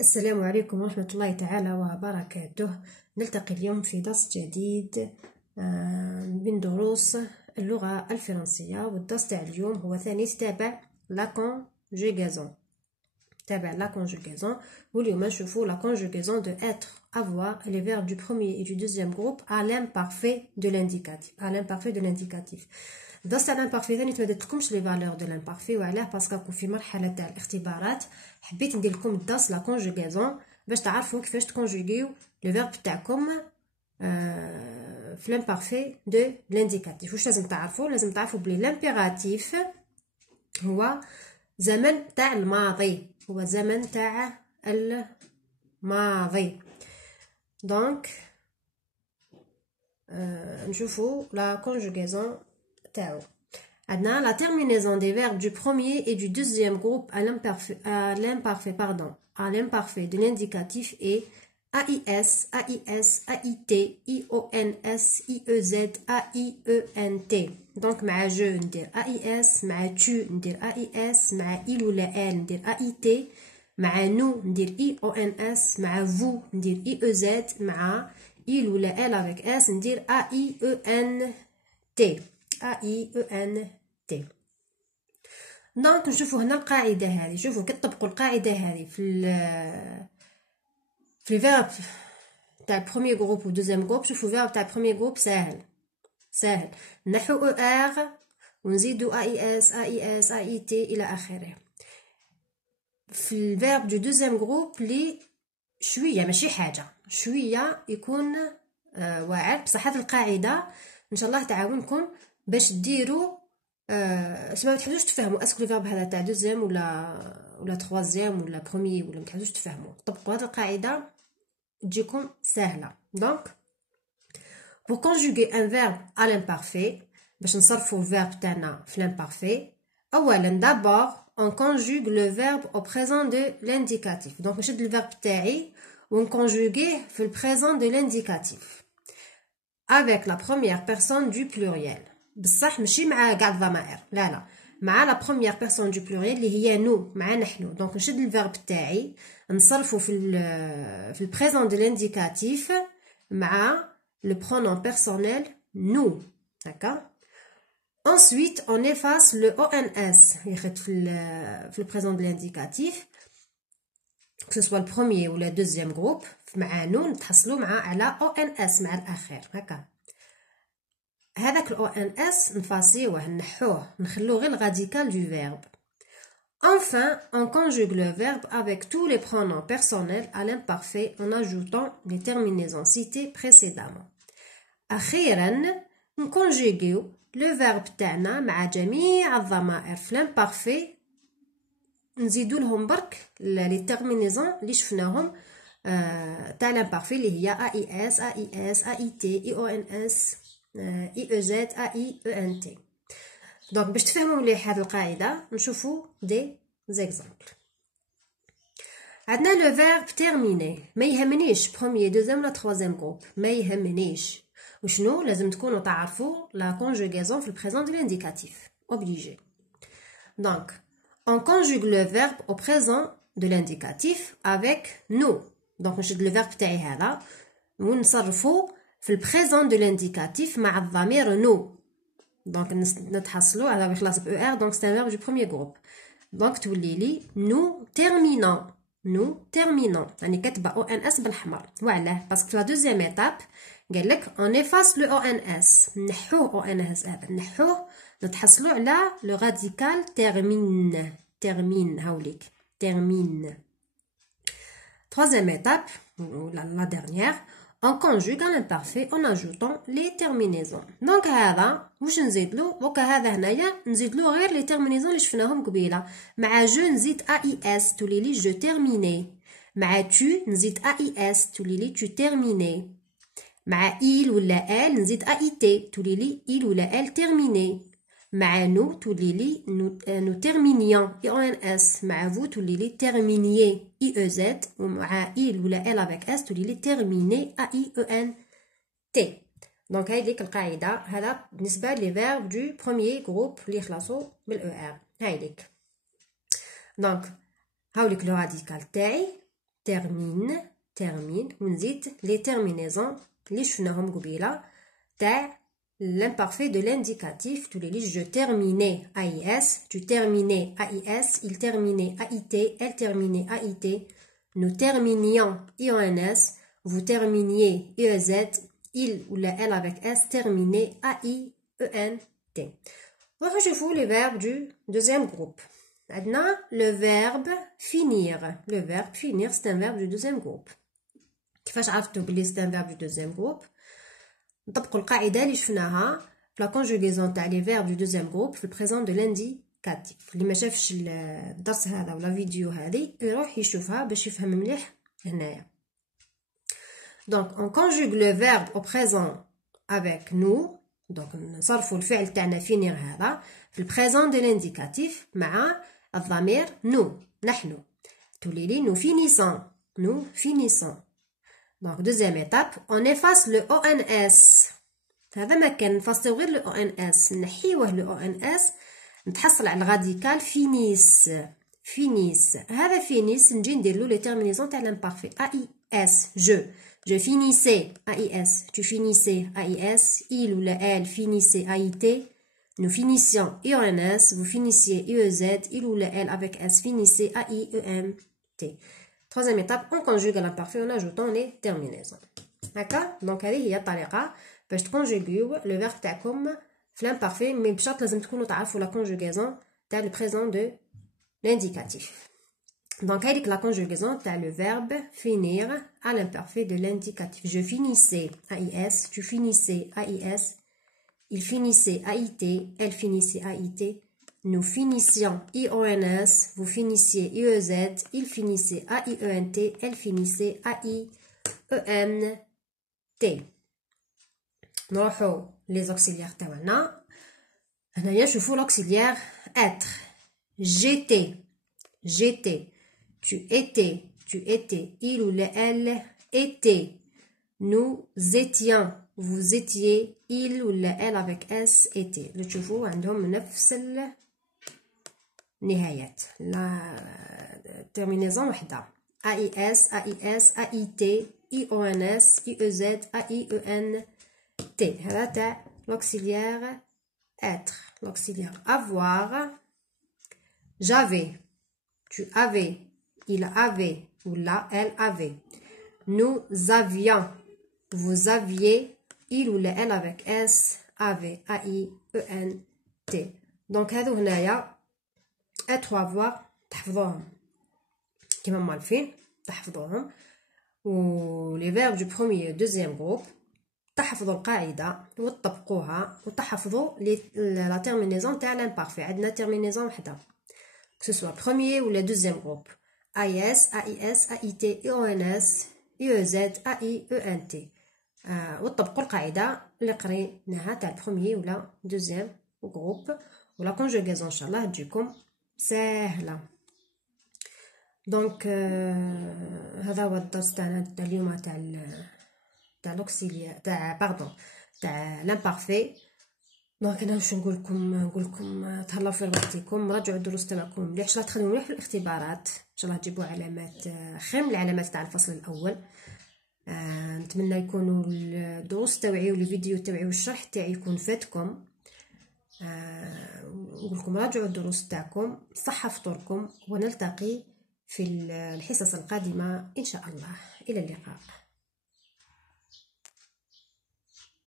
السلام عليكم ورحمة الله تعالى وبركاته. نلتقي اليوم في درس جديد من دروس اللغة الفرنسية، والدرس تاع اليوم هو ثاني تابع لا كونجوغازون. واليوم نشوفو لا كونجوغازون دو être, avoir et les verbes du premier et du deuxième groupe à l'imparfait de l'indicatif. الدرس تاع الامبارفي ثاني تمدت لكمش لي فالور دو الامبارفي، وعلاه باسكو في مرحله تاع الاختبارات حبيت ندير لكم الدرس لا كونجوغازون باش تعرفوا كيفاش تكونجوغيو لو فيرب تاعكم في الامبارفي دو لانديكاتيف. واش لازم تعرفوا؟ لازم تعرفوا بلي لامبيراتيف هو زمن تاع الماضي، دونك نشوفوا لا كونجوغازون تاعو. عندنا la terminaison des verbes du premier et du deuxième groupe à l'imparfait de l'indicatif est AIS, AIS, AIT, IONS, IEZ, AIENT. donc مع je ندير AIS، مع tu ندير AIS، مع il ولا elle ندير AIT، مع nous ندير IONS، مع vous ندير IEZ، مع il ولا elle avec S ندير AIENT. دونك نشوفوا هنا القاعده هذه. شوفوا كي تطبقوا القاعده هذه في الفيرب تاع البروميير جروب و دوزيام جروب. شوفوا الفيرب تاع البروميير جروب ساهل نحو او ار ونزيدوا اي اس اي اس اي تي الى اخره. في الفيرب دو دوزيام جروب لي شويه ماشي حاجه، شويه يكون واعر، بصح هذه القاعده ان شاء الله تعاونكم باش ديروا ما تحبوش تفهموا اسكو الفيرب هذا تاع دوزيام ولا تروازيام ولا بروميي، ولا ما تحبوش تفهموا. طبقوا هذه القاعده تجيكم سهله. دونك pour conjuguer un verbe à l'imparfait، باش نصرفوا الفيرب تاعنا في l'imparfait، اولا d'abord on conjugue le verbe au présent de l'indicatif. donc نشد الفيرب تاعي ونكونجوغيه في البريزون دو l'indicatif avec la première personne du pluriel. بصح ماشي مع كاع الضمائر، لا مع لا بروميير بيرسون دو بلوريال اللي هي نو، مع نحن. دونك نشد الفيرب تاعي نصرفو في البريزون دو لانديكاتيف مع لو برونون بيرسونيل نو، هكا. ensuite on efface le ONS يخد في البريزون دو لانديكاتيف que ce soit le premier ou le deuxième groupe. مع نو نتحصلوا على ONS مع الاخير، هكا. هذاك ال ONS نفاسيوه نحوه نخلوه غير الراديكال du verbe. Enfin, on conjugue le verbe avec tous les pronoms personnels à l'imparfait en ajoutant les terminaisons citées précédemment. أخيرا نكونجيغيو le verbe تاعنا مع جميع الضمائر في l'imparfait، نزيدو لهم برك لي terminaisons اللي شفناهم تاع l'imparfait اللي هي AIS, AIS, AIT, IONS, IEZ, AIENT. دونك باش تفهموا مليح هذه القاعده نشوفوا دي زيكزامبل. عندنا لو فيرب تيرميني، ما يهمنيش بروميير دوزيام ولا تروازيام جروب، ما يهمنيش. وشنو لازم تكونوا تعرفوا لا كونجوغازون في البريزون دو لانديكاتيف اوبليجي. دونك on conjugue le verbe au présent de l'indicatif avec nous. دونك نشد لو فيرب تاعي هذا ونصرفو في البريزون دو لانديكاتيف مع الضمير نو. دونك نتحصلوا على بخلاص ب ار. دونك سي ان فيرب دو بروميير جروب. دونك تولي لي نو تيرمينون يعني كاتبه او ان اس بالحمر. وعلاه باسكو في لا دوزيام ايتاب قال لك اون افاس لو او ان اس، نحوه او ان اس هذا نحوه نتحصلوا على لو راديكال تيرمين هاوليك تيرمين. troisième étape la dernière on conjugue à l'imparfait en ajoutant les terminaisons. donc هذا واش نزيدلو؟ دوكا هذا هنايا نزيدلو غير لي terminaisons اللي شفناهم قبيله. مع جو نزيد AIS تولي لي جو تيرميني، مع tu نزيد AIS تولي لي tu تيرميني، مع il ولا elle نزيد AIT تولي لي il ولا elle تيرميني، مع nous تولي لي nous terminions IONS، مع vous تولي لي terminiez IEZ، ومع il ولا elle avec S تولي لي terminer AIENT. دونك هاي ليك القاعده. هذا بالنسبه لي فيرب دو بروميير جروب اللي يخلصوا بالاو ار. هاي ليك. دونك هاوليك لو راديكال تاعي termine ونزيد les terminaisons اللي شفناهم قبيله تاع l'imparfait de l'indicatif. tous les listes je terminais AIS, tu terminais AIS, il terminait AIT, elle terminait AIT, nous terminions IONS, vous terminiez IEZ, il ou la elle avec S terminait AIENT. Rejoignez les verbes du deuxième groupe. Maintenant, le verbe finir. Le verbe finir, c'est un verbe du deuxième groupe. كيفاش عرفتوا بلي c'est un verbe du deuxième groupe؟ نطبقوا القاعده اللي شفناها في لا conjugaison تاع لي فيرب du deuxième groupe في البريزون دو لانديكاتيف. اللي ما شافش الدرس هذا ولا فيديو هذه يروح يشوفها باش يفهم مليح هنايا. Donc on conjugue le verbe au présent avec nous. Donc نصرفوا الفعل تاعنا finir هذا في البريزون دو لانديكاتيف مع الضمير nous نحن. تولي لي nous finissons. Donc deuxième étape, on efface le ONS. هذا ما كان نفصلو غير le ONS نحيوه le ONS نتحصل على الراديكال finis. هذا finis نجي ندير له لي terminaisons تاع l'imparfait AIS je finissais AIS, tu finissais AIS, il ou la elle finissait AIT, nous finissions IONS, vous finissiez IEZ, il ou la elle avec S finissait AIENT. Troisième étape, on conjugue l'imparfait en ajoutant les terminaisons. D'accord? Donc هذه هي الطريقة باش تكونجوغيو لو فيرب تاعكم في l'imparfait مي بشرط لازم تكونوا تعرفوا لا conjugaison تاع le présent de l'indicatif. Donc هذيك la conjugaison تاع le verbe finir à l'imparfait de l'indicatif. Je finissais AIS, tu finissais AIS, il finissait AIT, elle finissait AIT. Nous finissions IONS, vous finissiez IEZ, il finissait AIENT, elle finissait AIENT. نروحو les auxiliaires تاعنا. هنايا نشوفو l'auxiliaire être. J'étais, tu étais, il ou elle était. Nous étions, vous étiez, il ou elle avec S était. نشوفو عندهم نفس النهايات لا terminaison وحده AIS, AIT, IONS, IEZ, AIENT. هذا تاع l'auxiliaire être. L'auxiliaire avoir. J'avais, tu avais, il avait ou là elle avait. Nous avions, vous aviez, il ou la elle avec S avait AIENT. Donc هذو هنايا être avoir تحفظوهم كيما مالفين تحفظوهم. و les verbes du premier et deuxième groupe تحفظوا القاعده وتطبقوها وتحفظوا la terminaison تاع l'imparfait. عندنا terminaison وحده que ce soit premier ou le deuxième groupe AIS, AIS, AIT, IONS, IEZ, AIENT. وتطبقوا القاعده اللي قريناها تاع البروميي ولا دوزيام جروب ولا conjugaison ان شاء الله تجيكم سهله. دونك هذا هو الدرس تاعنا تاع اليوم تاع لوكسيليا تاع لامبارفي. دونك انا واش نقول لكم تهلاو في وقتكم، راجعوا الدروس تاعكم مليح، ان شاء الله تخدموا مليح في الاختبارات، ان شاء الله تجيبوا علامات خير من العلامات تاع الفصل الاول. نتمنى يكونوا الدروس تاعي والفيديو تاعي والشرح تاعي يكون فاتكم. نقول لكم راجعوا الدروس تاعكم، صحة فطوركم، ونلتقي في الحصص القادمة ان شاء الله. الى اللقاء.